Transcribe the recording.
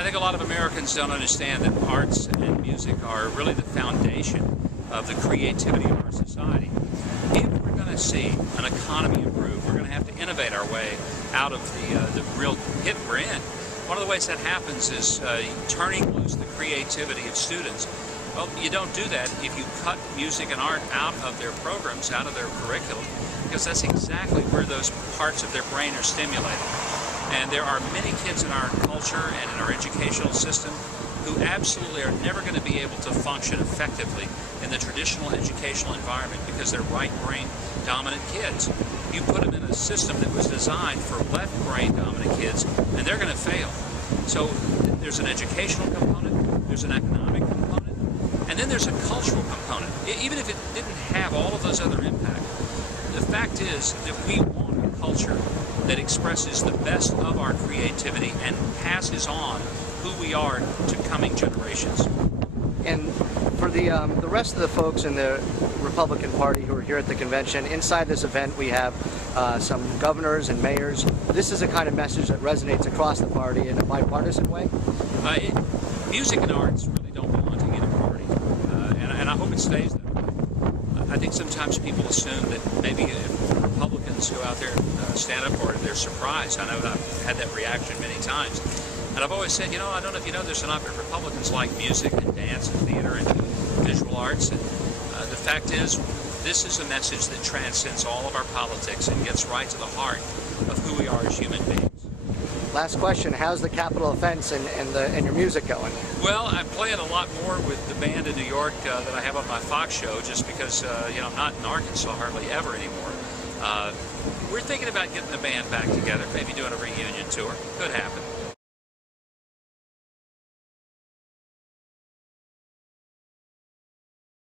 I think a lot of Americans don't understand that arts and music are really the foundation of the creativity of our society. If we're going to see an economy improve, we're going to have to innovate our way out of the real hit we're in. One of the ways that happens is turning loose the creativity of students. Well, you don't do that if you cut music and art out of their programs, out of their curriculum, because that's exactly where those parts of their brain are stimulated. And there are many kids in our culture and in our educational system who absolutely are never going to be able to function effectively in the traditional educational environment because they're right brain dominant kids. You put them in a system that was designed for left brain dominant kids and they're going to fail. So there's an educational component, there's an economic component, and then there's a cultural component. Even if it didn't have all of those other impacts, the fact is that we want a culture that expresses the best of our creativity and passes on who we are to coming generations. And for the rest of the folks in the Republican Party who are here at the convention, inside this event we have some governors and mayors. This is a kind of message that resonates across the party in a bipartisan way. Music and arts really don't belong to either party, and I hope it stays that way. I think sometimes people assume that maybe if Republicans go out there and stand up for it, they're surprised. I know I've had that reaction many times. And I've always said, I don't know if you know this or not, but Republicans like music and dance and theater and visual arts. And the fact is, this is a message that transcends all of our politics and gets right to the heart of who we are as human beings. Last question, how's the Capitol offense and your music going? Well, I'm playing a lot more with the band in New York that I have on my Fox show, just because, I'm not in Arkansas hardly ever anymore. We're thinking about getting the band back together, maybe doing a reunion tour. Could happen.